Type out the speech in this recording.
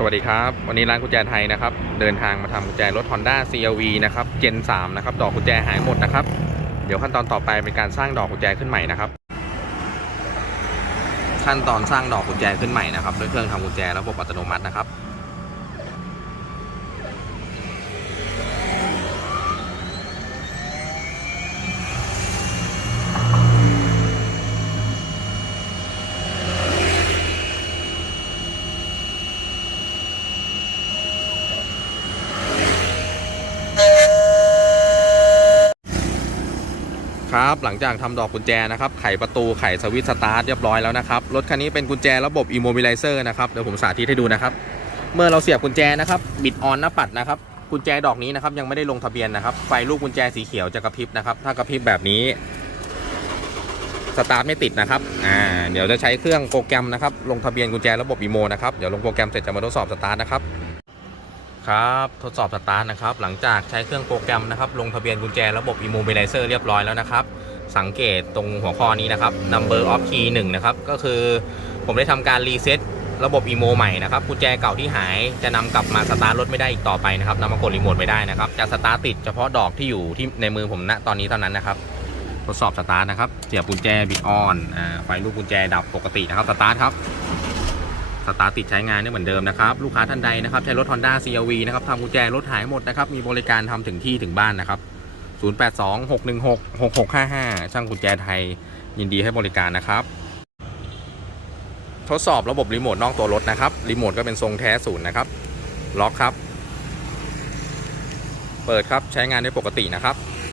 สวัสดีครับ วันนี้ร้านกุญแจไทยนะครับ เดินทางมาทำกุญแจรถ Honda CRV นะครับ Gen 3 นะครับ ดอกกุญแจหายหมดนะครับ เดี๋ยวขั้นตอนต่อไปเป็นการสร้างดอกกุญแจขึ้นใหม่นะครับ ขั้นตอนสร้างดอกกุญแจขึ้นใหม่นะครับ ด้วยเครื่องทำกุญแจระบบอัตโนมัตินะครับ ครับหลังจากทำดอกกุญแจนะครับไขประตูไขสวิตสตาร์ทเรียบร้อยแล้วนะครับรถคันนี้เป็นกุญแจระบบ Immobilizer นะครับเดี๋ยวผมสาธิตให้ดูนะครับ เมื่อเราเสียบกุญแจนะครับบิดออนหน้าปัดนะครับกุญแจดอกนี้นะครับยังไม่ได้ลงทะเบียนนะครับไฟลูกกุญแจสีเขียวจะกระพริบนะครับถ้ากระพริบแบบนี้สตาร์ทไม่ติดนะครับอ่าเดี๋ยวจะใช้เครื่องโปรแกรมนะครับลงทะเบียนกุญแจระบบ Imo นะครับเดี๋ยวลงโปรแกรมเสร็จจะมาทดสอบสตาร์ทนะครับ ครับทดสอบสตาร์ทนะครับหลังจากใช้เครื่องโปรแกรมนะครับลงทะเบียนกุญแจระบบ Immobilizer เรียบร้อยแล้วนะครับ สังเกตตรงหัวข้อนี้นะครับ number of key 1นะครับก็คือผมได้ทำการรีเซ็ตระบบ Imo ใหม่นะครับกุญแจเก่าที่หายจะนำกลับมาสตาร์ทรถไม่ได้อีกต่อไปนะครับนำมากดรีโมทไม่ได้นะครับจะสตาร์ทติดเฉพาะดอกที่อยู่ที่ในมือผมณตอนนี้เท่านั้นนะครับ ทดสอบสตาร์ทนะครับเสียบกุญแจบิดออนไฟลูกกุญแจดับปกตินะครับสตาร์ทครับ สตาร์ทติดใช้งานได้เหมือนเดิมนะครับ ลูกค้าท่านใดนะครับ ใช้รถ Honda CRV นะครับทำกุญแจรถหายหมดนะครับ มีบริการทำถึงที่ถึงบ้านนะครับ 0826166655 ช่างกุญแจไทย ยินดีให้บริการนะครับ ทดสอบระบบรีโมทนอกตัวรถนะครับ รีโมทก็เป็นทรงแท้ศูนย์นะครับ ล็อกครับ เปิดครับ ใช้งานได้ปกตินะครับ